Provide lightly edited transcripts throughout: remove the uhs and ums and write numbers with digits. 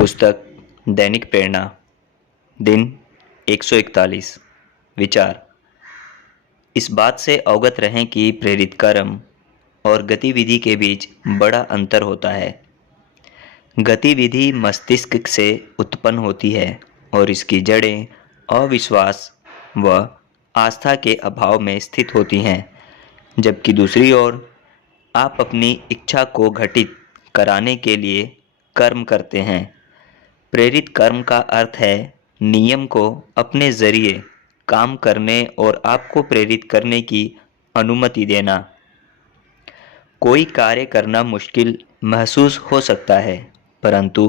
पुस्तक दैनिक प्रेरणा। दिन 141। विचार। इस बात से अवगत रहें कि प्रेरित कर्म और गतिविधि के बीच बड़ा अंतर होता है। गतिविधि मस्तिष्क से उत्पन्न होती है और इसकी जड़ें अविश्वास व आस्था के अभाव में स्थित होती हैं, जबकि दूसरी ओर आप अपनी इच्छा को घटित कराने के लिए कर्म करते हैं। प्रेरित कर्म का अर्थ है नियम को अपने जरिए काम करने और आपको प्रेरित करने की अनुमति देना। कोई कार्य करना मुश्किल महसूस हो सकता है, परंतु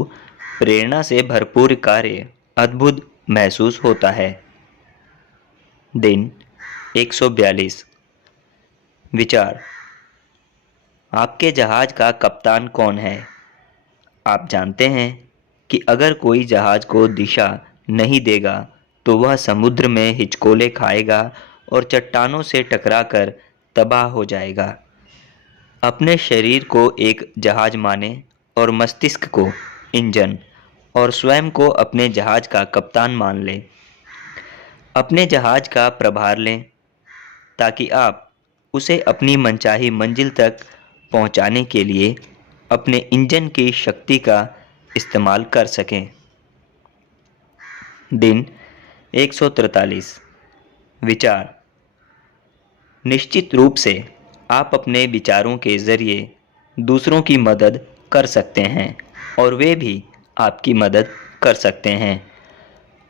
प्रेरणा से भरपूर कार्य अद्भुत महसूस होता है। दिन 142। विचार। आपके जहाज का कप्तान कौन है? आप जानते हैं कि अगर कोई जहाज को दिशा नहीं देगा तो वह समुद्र में हिचकोले खाएगा और चट्टानों से टकराकर तबाह हो जाएगा। अपने शरीर को एक जहाज माने और मस्तिष्क को इंजन और स्वयं को अपने जहाज का कप्तान मान लें। अपने जहाज का प्रभार लें ताकि आप उसे अपनी मनचाही मंजिल तक पहुंचाने के लिए अपने इंजन की शक्ति का इस्तेमाल कर सकें। दिन 143। विचार। निश्चित रूप से आप अपने विचारों के जरिए दूसरों की मदद कर सकते हैं और वे भी आपकी मदद कर सकते हैं।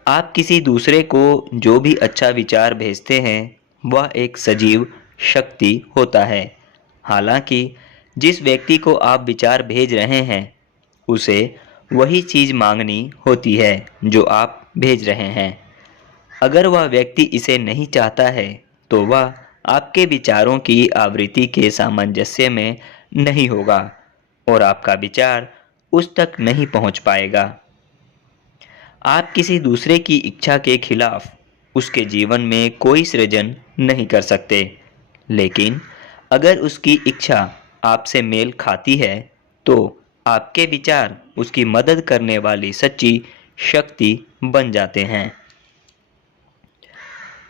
आप किसी दूसरे को जो भी अच्छा विचार भेजते हैं वह एक सजीव शक्ति होता है। हालांकि जिस व्यक्ति को आप विचार भेज रहे हैं उसे वही चीज़ मांगनी होती है जो आप भेज रहे हैं। अगर वह व्यक्ति इसे नहीं चाहता है तो वह आपके विचारों की आवृत्ति के सामंजस्य में नहीं होगा और आपका विचार उस तक नहीं पहुंच पाएगा। आप किसी दूसरे की इच्छा के खिलाफ उसके जीवन में कोई सृजन नहीं कर सकते, लेकिन अगर उसकी इच्छा आपसे मेल खाती है तो आपके विचार उसकी मदद करने वाली सच्ची शक्ति बन जाते हैं।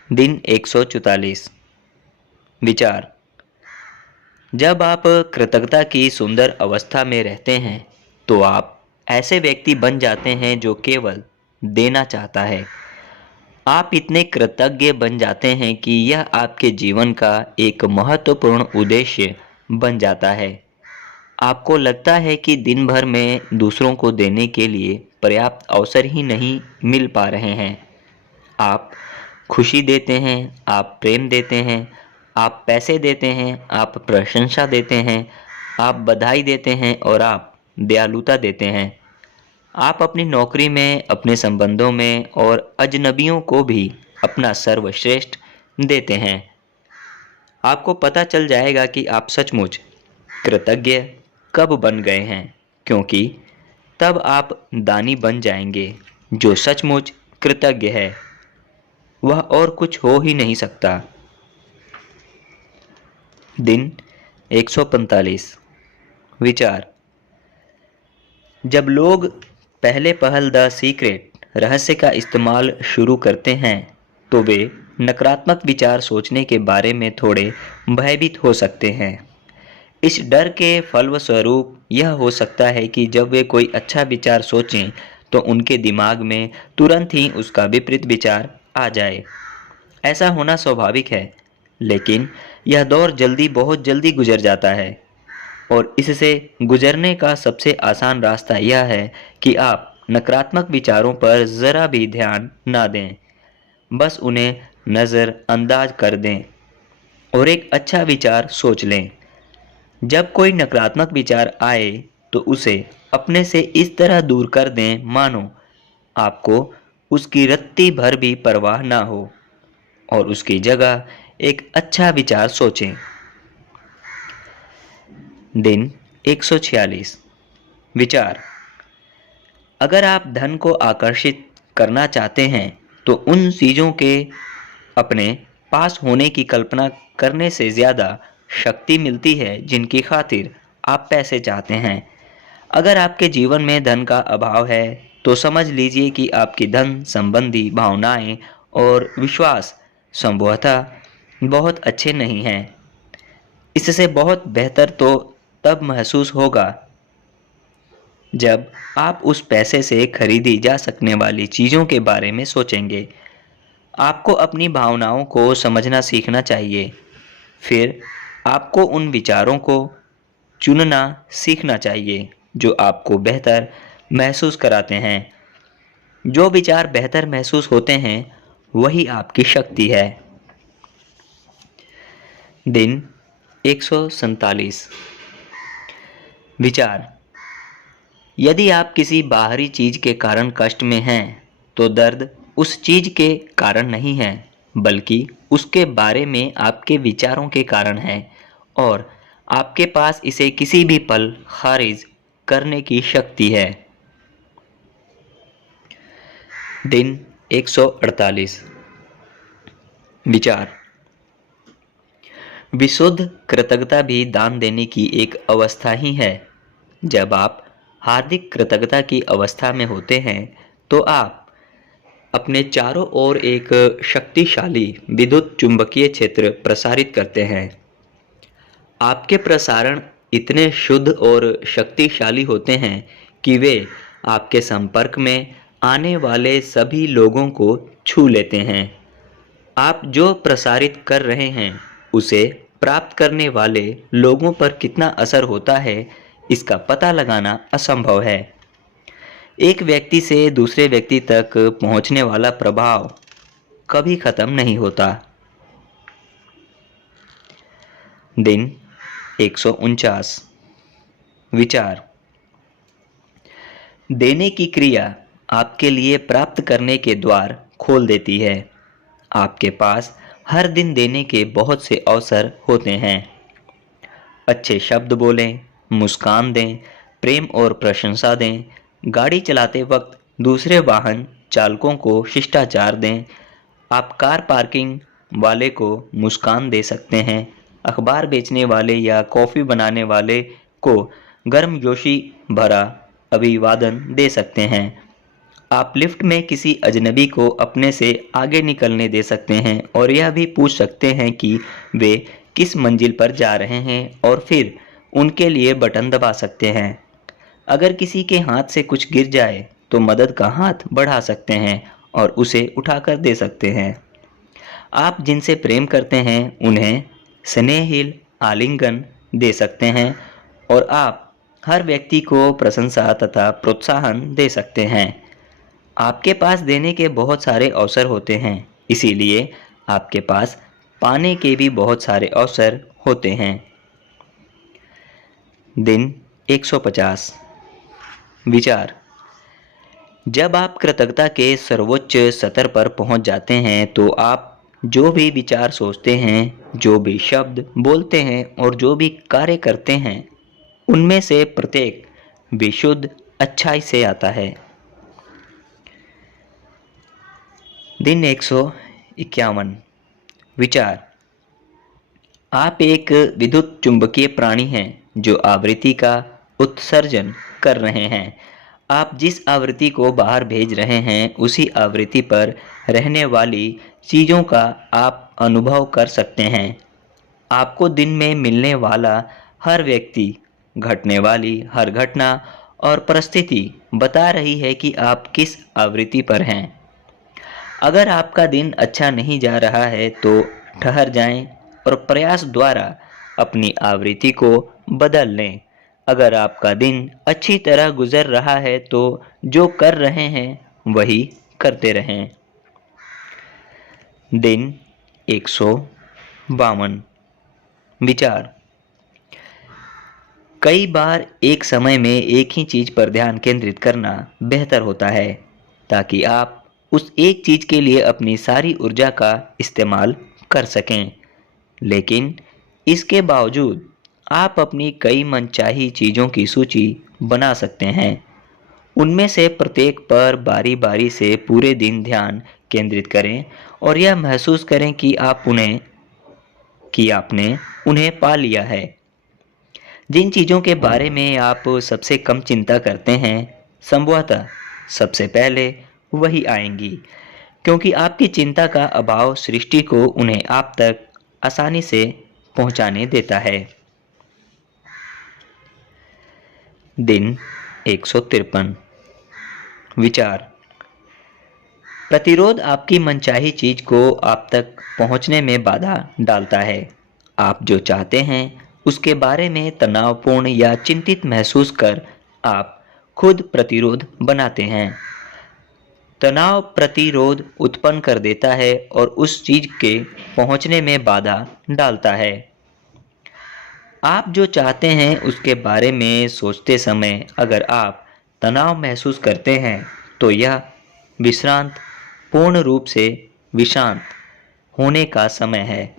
दिन 144। विचार। जब आप कृतज्ञता की सुंदर अवस्था में रहते हैं तो आप ऐसे व्यक्ति बन जाते हैं जो केवल देना चाहता है। आप इतने कृतज्ञ बन जाते हैं कि यह आपके जीवन का एक महत्वपूर्ण उद्देश्य बन जाता है। आपको लगता है कि दिन भर में दूसरों को देने के लिए पर्याप्त अवसर ही नहीं मिल पा रहे हैं। आप खुशी देते हैं, आप प्रेम देते हैं, आप पैसे देते हैं, आप प्रशंसा देते हैं, आप बधाई देते हैं और आप दयालुता देते हैं। आप अपनी नौकरी में, अपने संबंधों में और अजनबियों को भी अपना सर्वश्रेष्ठ देते हैं। आपको पता चल जाएगा कि आप सचमुच कृतज्ञ कब बन गए हैं, क्योंकि तब आप दानी बन जाएंगे। जो सचमुच कृतज्ञ है वह और कुछ हो ही नहीं सकता। दिन 145। विचार। जब लोग पहले पहल द सीक्रेट रहस्य का इस्तेमाल शुरू करते हैं तो वे नकारात्मक विचार सोचने के बारे में थोड़े भयभीत हो सकते हैं। इस डर के फलस्वरूप यह हो सकता है कि जब वे कोई अच्छा विचार सोचें तो उनके दिमाग में तुरंत ही उसका विपरीत विचार आ जाए। ऐसा होना स्वाभाविक है, लेकिन यह दौर बहुत जल्दी गुजर जाता है और इससे गुजरने का सबसे आसान रास्ता यह है कि आप नकारात्मक विचारों पर ज़रा भी ध्यान ना दें, बस उन्हें नज़रअंदाज कर दें और एक अच्छा विचार सोच लें। जब कोई नकारात्मक विचार आए तो उसे अपने से इस तरह दूर कर दें मानो आपको उसकी रत्ती भर भी परवाह ना हो और उसकी जगह एक अच्छा विचार सोचें। दिन 146। विचार। अगर आप धन को आकर्षित करना चाहते हैं तो उन चीज़ों के अपने पास होने की कल्पना करने से ज़्यादा शक्ति मिलती है जिनकी खातिर आप पैसे चाहते हैं। अगर आपके जीवन में धन का अभाव है तो समझ लीजिए कि आपकी धन संबंधी भावनाएं और विश्वास संभवतः बहुत अच्छे नहीं हैं। इससे बहुत बेहतर तो तब महसूस होगा जब आप उस पैसे से खरीदी जा सकने वाली चीज़ों के बारे में सोचेंगे। आपको अपनी भावनाओं को समझना सीखना चाहिए। फिर आपको उन विचारों को चुनना सीखना चाहिए जो आपको बेहतर महसूस कराते हैं। जो विचार बेहतर महसूस होते हैं वही आपकी शक्ति है। दिन 147। विचार। यदि आप किसी बाहरी चीज के कारण कष्ट में हैं तो दर्द उस चीज के कारण नहीं है, बल्कि उसके बारे में आपके विचारों के कारण है और आपके पास इसे किसी भी पल खारिज करने की शक्ति है। दिन 148। विचार। विशुद्ध कृतज्ञता भी दान देने की एक अवस्था ही है। जब आप हार्दिक कृतज्ञता की अवस्था में होते हैं तो आप अपने चारों ओर एक शक्तिशाली विद्युत चुंबकीय क्षेत्र प्रसारित करते हैं। आपके प्रसारण इतने शुद्ध और शक्तिशाली होते हैं कि वे आपके संपर्क में आने वाले सभी लोगों को छू लेते हैं। आप जो प्रसारित कर रहे हैं उसे प्राप्त करने वाले लोगों पर कितना असर होता है इसका पता लगाना असंभव है। एक व्यक्ति से दूसरे व्यक्ति तक पहुंचने वाला प्रभाव कभी खत्म नहीं होता। दिन 149। विचार। देने की क्रिया आपके लिए प्राप्त करने के द्वार खोल देती है। आपके पास हर दिन देने के बहुत से अवसर होते हैं। अच्छे शब्द बोलें, मुस्कान दें, प्रेम और प्रशंसा दें, गाड़ी चलाते वक्त दूसरे वाहन चालकों को शिष्टाचार दें। आप कार पार्किंग वाले को मुस्कान दे सकते हैं, अखबार बेचने वाले या कॉफ़ी बनाने वाले को गर्मजोशी भरा अभिवादन दे सकते हैं। आप लिफ्ट में किसी अजनबी को अपने से आगे निकलने दे सकते हैं और यह भी पूछ सकते हैं कि वे किस मंजिल पर जा रहे हैं और फिर उनके लिए बटन दबा सकते हैं। अगर किसी के हाथ से कुछ गिर जाए तो मदद का हाथ बढ़ा सकते हैं और उसे उठाकर दे सकते हैं। आप जिनसे प्रेम करते हैं उन्हें स्नेहिल आलिंगन दे सकते हैं और आप हर व्यक्ति को प्रशंसा तथा प्रोत्साहन दे सकते हैं। आपके पास देने के बहुत सारे अवसर होते हैं, इसीलिए आपके पास पाने के भी बहुत सारे अवसर होते हैं। दिन 150। विचार। जब आप कृतज्ञता के सर्वोच्च स्तर पर पहुंच जाते हैं तो आप जो भी विचार सोचते हैं, जो भी शब्द बोलते हैं और जो भी कार्य करते हैं उनमें से प्रत्येक विशुद्ध अच्छाई से आता है। दिन 151। विचार। आप एक विद्युत चुंबकीय प्राणी हैं जो आवृत्ति का उत्सर्जन कर रहे हैं। आप जिस आवृत्ति को बाहर भेज रहे हैं उसी आवृत्ति पर रहने वाली चीज़ों का आप अनुभव कर सकते हैं। आपको दिन में मिलने वाला हर व्यक्ति, घटने वाली हर घटना और परिस्थिति बता रही है कि आप किस आवृत्ति पर हैं। अगर आपका दिन अच्छा नहीं जा रहा है तो ठहर जाएं और प्रयास द्वारा अपनी आवृत्ति को बदल लें। अगर आपका दिन अच्छी तरह गुजर रहा है तो जो कर रहे हैं वही करते रहें। दिन 152। विचार। कई बार एक समय में एक ही चीज पर ध्यान केंद्रित करना बेहतर होता है ताकि आप उस एक चीज के लिए अपनी सारी ऊर्जा का इस्तेमाल कर सकें। लेकिन इसके बावजूद आप अपनी कई मनचाही चीज़ों की सूची बना सकते हैं। उनमें से प्रत्येक पर बारी बारी से पूरे दिन ध्यान केंद्रित करें और यह महसूस करें कि आपने उन्हें पा लिया है। जिन चीज़ों के बारे में आप सबसे कम चिंता करते हैं, संभवतः सबसे पहले वही आएंगी, क्योंकि आपकी चिंता का अभाव सृष्टि को उन्हें आप तक आसानी से पहुंचाने देता है। दिन 153। विचार। प्रतिरोध आपकी मनचाही चीज को आप तक पहुंचने में बाधा डालता है। आप जो चाहते हैं उसके बारे में तनावपूर्ण या चिंतित महसूस कर आप खुद प्रतिरोध बनाते हैं। तनाव प्रतिरोध उत्पन्न कर देता है और उस चीज के पहुंचने में बाधा डालता है। आप जो चाहते हैं उसके बारे में सोचते समय अगर आप तनाव महसूस करते हैं तो यह विश्रांत पूर्ण रूप से विशांत होने का समय है।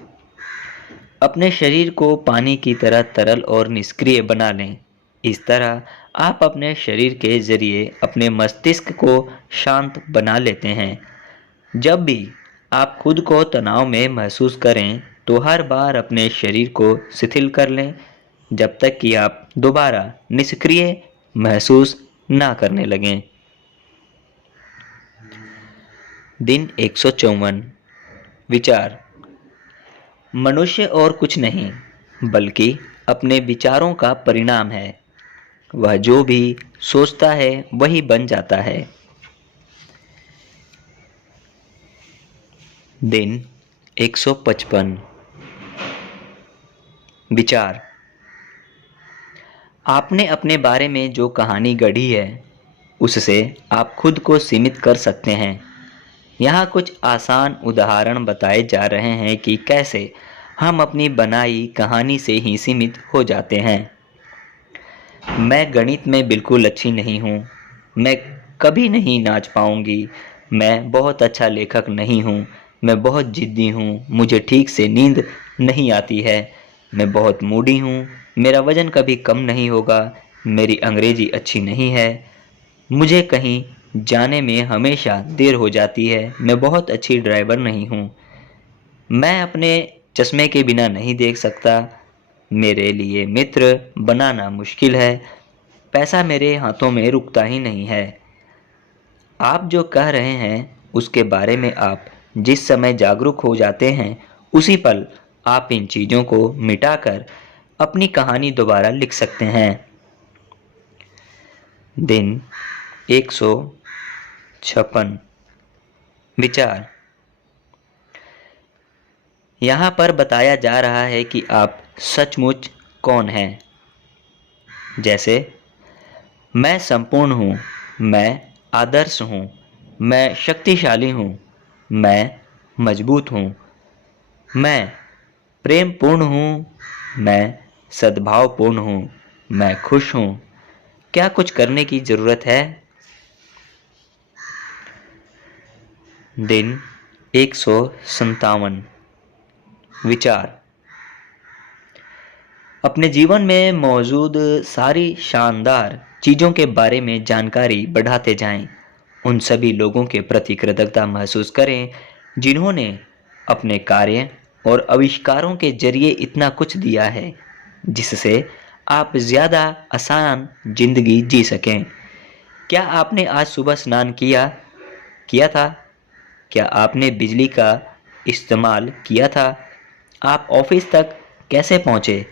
अपने शरीर को पानी की तरह तरल और निष्क्रिय बना लें। इस तरह आप अपने शरीर के जरिए अपने मस्तिष्क को शांत बना लेते हैं। जब भी आप खुद को तनाव में महसूस करें तो हर बार अपने शरीर को शिथिल कर लें जब तक कि आप दोबारा निष्क्रिय महसूस ना करने लगें। दिन 154। विचार। मनुष्य और कुछ नहीं बल्कि अपने विचारों का परिणाम है। वह जो भी सोचता है वही बन जाता है। दिन 155। विचार। आपने अपने बारे में जो कहानी गढ़ी है उससे आप खुद को सीमित कर सकते हैं। यहाँ कुछ आसान उदाहरण बताए जा रहे हैं कि कैसे हम अपनी बनाई कहानी से ही सीमित हो जाते हैं। मैं गणित में बिल्कुल अच्छी नहीं हूँ। मैं कभी नहीं नाच पाऊँगी। मैं बहुत अच्छा लेखक नहीं हूँ। मैं बहुत जिद्दी हूँ। मुझे ठीक से नींद नहीं आती है। मैं बहुत मूडी हूँ। मेरा वजन कभी कम नहीं होगा। मेरी अंग्रेजी अच्छी नहीं है। मुझे कहीं जाने में हमेशा देर हो जाती है। मैं बहुत अच्छी ड्राइवर नहीं हूँ। मैं अपने चश्मे के बिना नहीं देख सकता। मेरे लिए मित्र बनाना मुश्किल है। पैसा मेरे हाथों में रुकता ही नहीं है। आप जो कह रहे हैं उसके बारे में आप जिस समय जागरूक हो जाते हैं उसी पल आप इन चीज़ों को मिटाकर अपनी कहानी दोबारा लिख सकते हैं। दिन 156। विचार। यहाँ पर बताया जा रहा है कि आप सचमुच कौन हैं। जैसे, मैं संपूर्ण हूँ। मैं आदर्श हूँ। मैं शक्तिशाली हूँ। मैं मजबूत हूँ। मैं प्रेमपूर्ण हूँ। मैं सद्भावपूर्ण हूँ। मैं खुश हूँ। क्या कुछ करने की ज़रूरत है? दिन 157। विचार। अपने जीवन में मौजूद सारी शानदार चीज़ों के बारे में जानकारी बढ़ाते जाएं। उन सभी लोगों के प्रति कृतज्ञता महसूस करें जिन्होंने अपने कार्य और आविष्कारों के जरिए इतना कुछ दिया है जिससे आप ज़्यादा आसान जिंदगी जी सकें। क्या आपने आज सुबह स्नान किया था? क्या आपने बिजली का इस्तेमाल किया था? आप ऑफिस तक कैसे पहुँचे?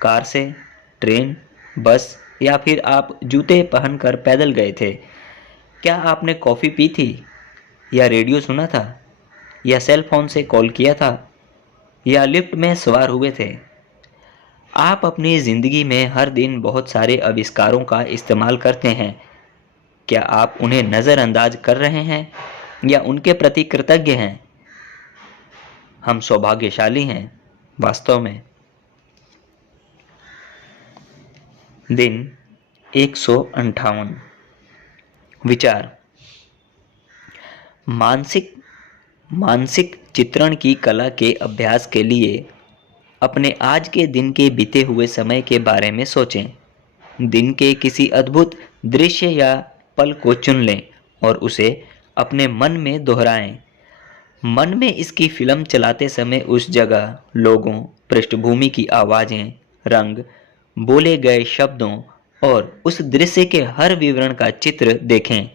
कार से, ट्रेन, बस या फिर आप जूते पहनकर पैदल गए थे? क्या आपने कॉफ़ी पी थी या रेडियो सुना था या सेल फोन से कॉल किया था या लिफ्ट में सवार हुए थे? आप अपनी ज़िंदगी में हर दिन बहुत सारे आविष्कारों का इस्तेमाल करते हैं। क्या आप उन्हें नज़रअंदाज कर रहे हैं या उनके प्रति कृतज्ञ हैं? हम सौभाग्यशाली हैं वास्तव में। दिन 158। विचार। मानसिक मानसिक चित्रण की कला के अभ्यास के लिए अपने आज के दिन के बीते हुए समय के बारे में सोचें। दिन के किसी अद्भुत दृश्य या पल को चुन लें और उसे अपने मन में दोहराएं। मन में इसकी फिल्म चलाते समय उस जगह, लोगों, पृष्ठभूमि की आवाज़ें, रंग बोले गए शब्दों और उस दृश्य के हर विवरण का चित्र देखें।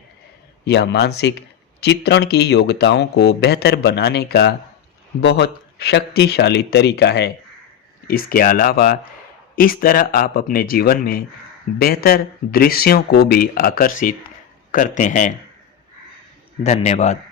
यह मानसिक चित्रण की योग्यताओं को बेहतर बनाने का बहुत शक्तिशाली तरीका है। इसके अलावा इस तरह आप अपने जीवन में बेहतर दृश्यों को भी आकर्षित करते हैं। धन्यवाद।